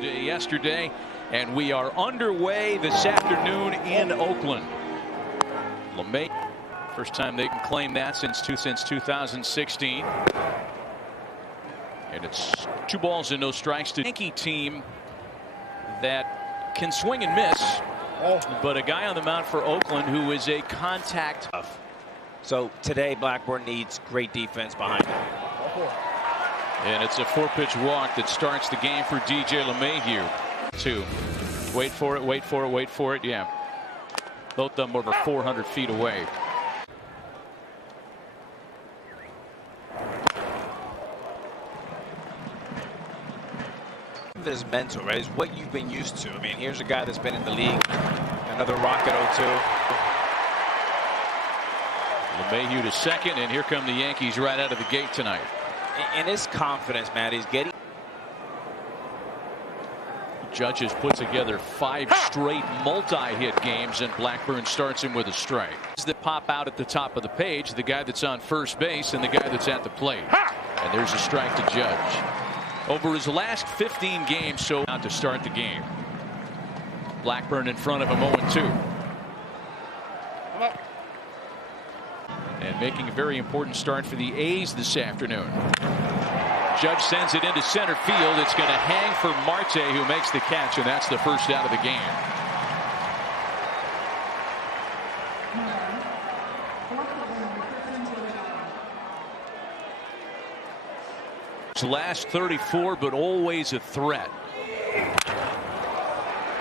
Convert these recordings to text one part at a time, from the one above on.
Yesterday, and we are underway this afternoon in Oakland. LeMay, first time they can claim that since 2016. And it's 2 balls and no strikes to the Yankee team that can swing and miss. But a guy on the mound for Oakland who is a contact. So today Blackburn needs great defense behind him. And it's a 4-pitch walk that starts the game for DJ LeMahieu. 2. Wait for it, wait for it, wait for it. Yeah. Both of them over 400 feet away. This mental, right, is what you've been used to. I mean, here's a guy that's been in the league. Another rocket 0-2. LeMahieu to second, and here come the Yankees right out of the gate tonight. And his confidence, Matt, he's getting. Judge has put together 5 straight multi-hit games, and Blackburn starts him with a strike. That pop out at the top of the page, the guy that's on first base and the guy that's at the plate. And there's a strike to Judge. Over his last 15 games, so out to start the game. Blackburn in front of him 0-2. And making a very important start for the A's this afternoon. Judge sends it into center field. It's going to hang for Marte, who makes the catch, and that's the first out of the game. Last 34, but always a threat.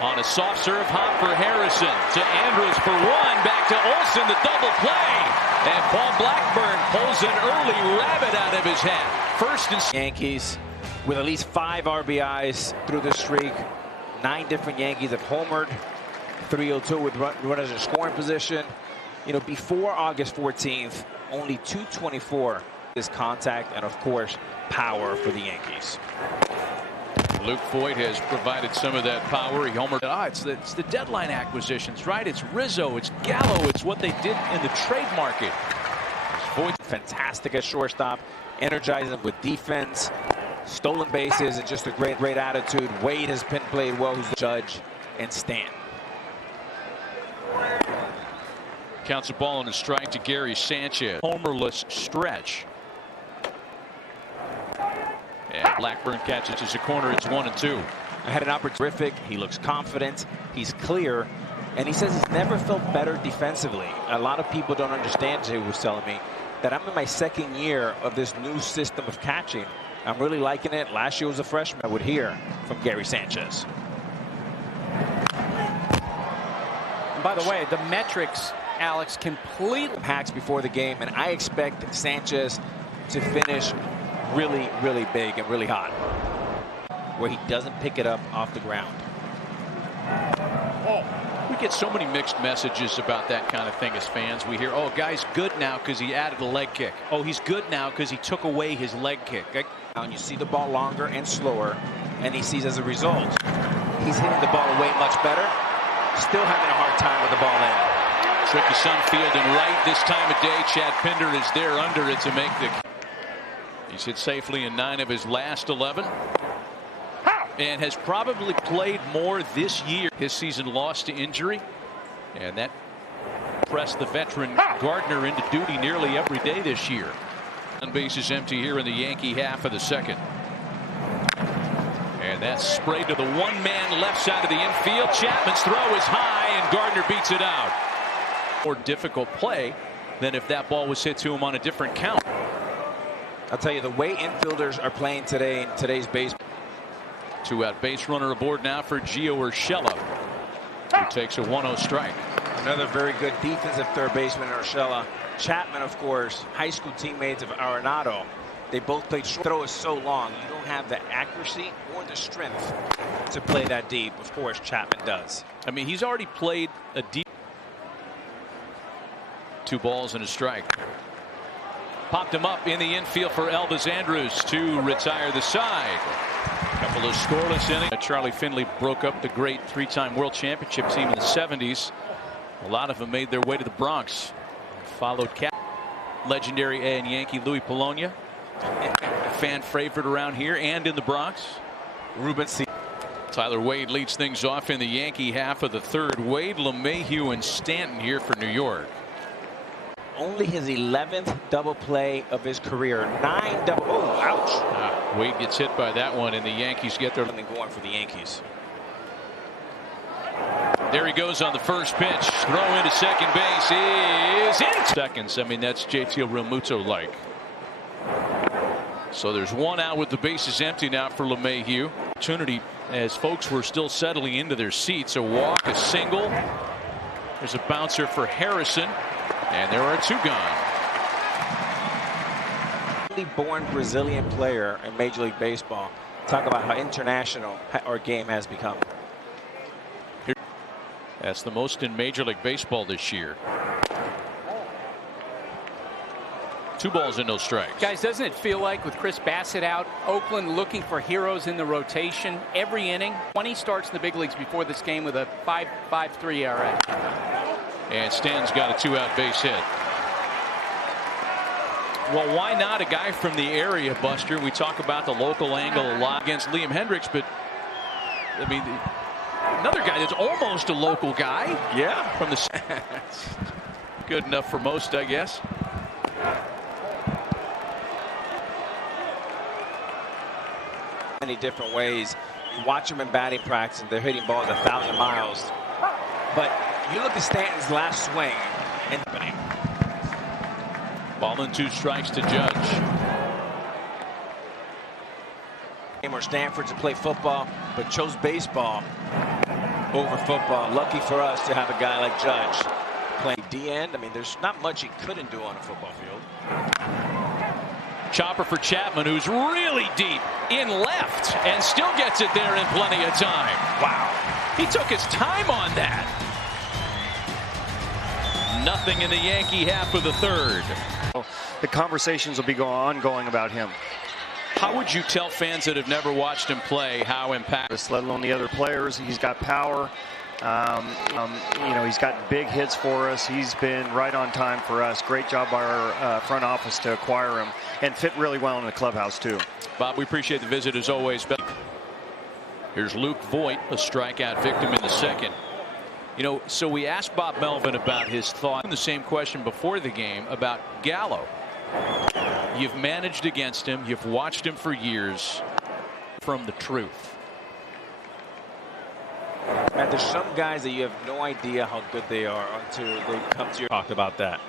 On a soft serve hop for Harrison to Andrews for 1, back to Olsen, the double play, and Paul Blackburn pulls an early rabbit out of his hat. First and Yankees with at least 5 RBIs through this streak. 9 different Yankees have homered. 302 with runners in scoring position. You know, before August 14th, only 224 is contact and, of course, power for the Yankees. Luke Voigt has provided some of that power. He homered. It's the deadline acquisitions, right? It's Rizzo, it's Gallo, it's what they did in the trade market. Voigt fantastic at shortstop, energizing with defense, stolen bases, and just a great attitude. Wade has been played well. Who's the Judge and Stanton. Counts a ball and a strike to Gary Sanchez. Homerless stretch. And Blackburn catches a corner. It's 1-2. I had an opportunity. He looks confident. He's clear. And he says he's never felt better defensively. A lot of people don't understand, Jay was telling me, that I'm in my 2nd year of this new system of catching. I'm really liking it. Last year was a freshman. I would hear from Gary Sanchez. And by the way, the metrics, Alex, completely hacks before the game, and I expect Sanchez to finish really, really big and really hot, where he doesn't pick it up off the ground. We get so many mixed messages about that kind of thing as fans. We hear, oh, guy's good now because he added a leg kick. Oh, he's good now because he took away his leg kick. And you see the ball longer and slower, and he sees as a result, he's hitting the ball way much better, still having a hard time with the ball in. Tricky Sunfield and right this time of day. Chad Pinder is there under it to make the. He's hit safely in 9 of his last 11. And has probably played more this year. His season lost to injury, and that pressed the veteran Gardner into duty nearly every day this year. One base is empty here in the Yankee half of the 2nd. And that's sprayed to the one-man left side of the infield. Chapman's throw is high, and Gardner beats it out. More difficult play than if that ball was hit to him on a different count. I'll tell you, the way infielders are playing today in today's baseball. 2-out base runner aboard now for Gio Urshela, who takes a 1-0 strike. Another very good defensive third baseman, Urshela. Chapman, of course, high school teammates of Arenado. They both played short. Throw is so long, you don't have the accuracy or the strength to play that deep. Of course, Chapman does. I mean, he's already played a deep. 2 balls and a strike. Popped him up in the infield for Elvis Andrus to retire the side. A couple of scoreless innings. Charlie Finley broke up the great 3-time world championship team in the 70s. A lot of them made their way to the Bronx. Followed legendary and Yankee Louis Polonia. Fan favorite around here and in the Bronx. Ruben Tyler Wade leads things off in the Yankee half of the third. Wade, LeMahieu, and Stanton here for New York. Only his 11th double play of his career. 9 double. Oh, ouch. Wade gets hit by that one, and the Yankees get their. Going for the Yankees. There he goes on the first pitch. Throw into second base is in seconds. I mean, that's JT Realmuto-like. So there's one out with the bases empty now for LeMahieu. Opportunity as folks were still settling into their seats. A walk, a single. There's a bouncer for Harrison, and there are 2 gone. Born Brazilian player in Major League Baseball. Talk about how international our game has become. That's the most in Major League Baseball this year. 2 balls and no strikes. Guys, doesn't it feel like with Chris Bassett out, Oakland looking for heroes in the rotation every inning? 20 starts in the big leagues before this game with a 5.53 ERA. And Stan's got a 2-out base hit. Well, why not a guy from the area, Buster? We talk about the local angle a lot against Liam Hendricks, but I mean, another guy that's almost a local guy. Yeah. From the good enough for most, I guess. Many different ways. You watch them in batting practice, and they're hitting balls 1,000 miles. But you look at Stanton's last swing, and ball and 2 strikes to Judge. Or Stanford to play football, but chose baseball over football. Lucky for us to have a guy like Judge playing D-end. I mean, there's not much he couldn't do on a football field. Chopper for Chapman, who's really deep in left and still gets it there in plenty of time. Wow. He took his time on that. Nothing in the Yankee half of the third. The conversations will be ongoing about him. How would you tell fans that have never watched him play how impactful? Let alone the other players. He's got power. You know, he's got big hits for us. He's been right on time for us. Great job by our front office to acquire him, and fit really well in the clubhouse too. Bob, we appreciate the visit as always. Here's Luke Voit, a strikeout victim in the second. You know, so we asked Bob Melvin about his thought. The same question before the game about Gallo. You've managed against him. You've watched him for years. From the truth. Matt, there's some guys that you have no idea how good they are until they come to your talk about that.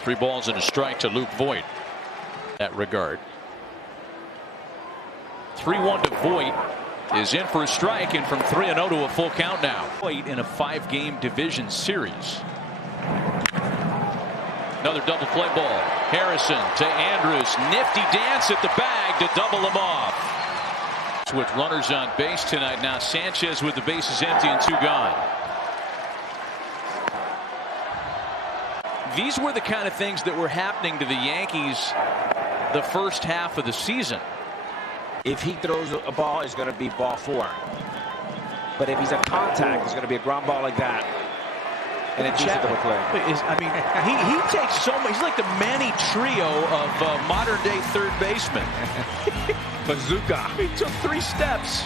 3 balls and a strike to Luke Voit. That regard. 3-1 to Voit is in for a strike, and from 3-0 to a full count now. Voit in a 5-game division series. Another double play ball. Harrison to Andrews. Nifty dance at the bag to double him off. With runners on base tonight. Now Sanchez with the bases empty and 2 gone. These were the kind of things that were happening to the Yankees the first half of the season. If he throws a ball, it's going to be ball 4. But if he's at contact, it's going to be a ground ball like that. And a double play. I mean, he takes so much. He's like the Manny trio of modern day third baseman. Bazooka. He took 3 steps.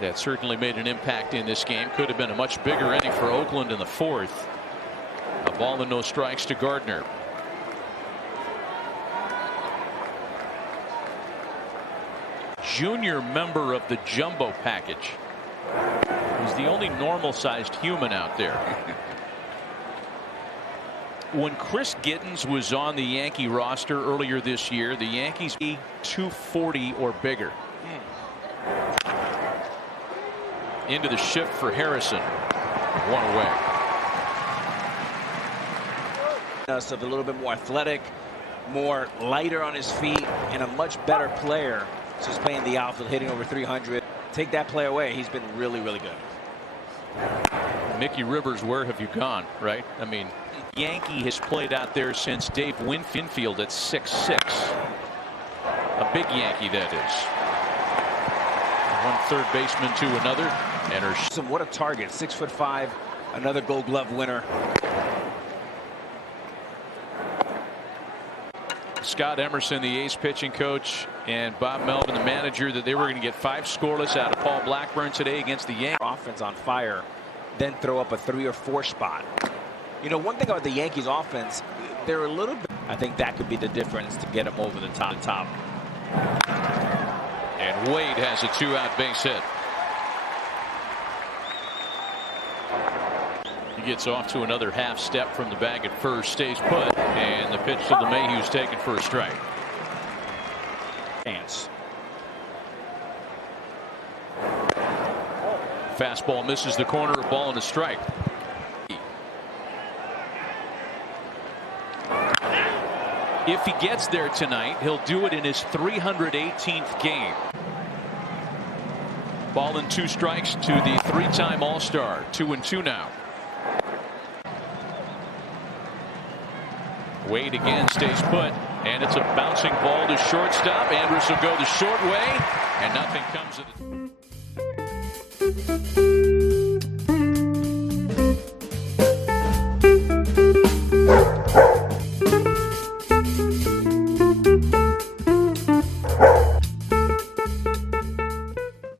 That certainly made an impact in this game. Could have been a much bigger inning for Oakland in the 4th. A ball and no strikes to Gardner. Junior member of the jumbo package. He's the only normal-sized human out there. When Chris Gittens was on the Yankee roster earlier this year, the Yankees be 240 or bigger. Into the shift for Harrison. 1 away. So a little bit more athletic, more lighter on his feet, and a much better player. So he's playing the outfield, hitting over 300. Take that play away, he's been really, really good. Mickey Rivers, where have you gone, right? I mean, Yankee has played out there since Dave Winfield at 6'6". A big Yankee, that is. One third baseman to another. And what a target. 6'5", another Gold Glove winner. Scott Emerson, the ace pitching coach, and Bob Melvin, the manager, that they were going to get 5 scoreless out of Paul Blackburn today against the Yankees. Offense on fire, then throw up a 3 or 4 spot. You know, one thing about the Yankees offense, they're a little bit, I think that could be the difference to get them over the top. And Wade has a 2-out base hit. He gets off to another half step from the bag at first, stays put, and the pitch to LeMahieu's taken for a strike. Chance. Fastball misses the corner, a ball and a strike. If he gets there tonight, he'll do it in his 318th game. Ball and 2 strikes to the 3-time All-Star. 2-2 now. Wade again stays put, and it's a bouncing ball to shortstop. Andrus will go the short way, and nothing comes of it.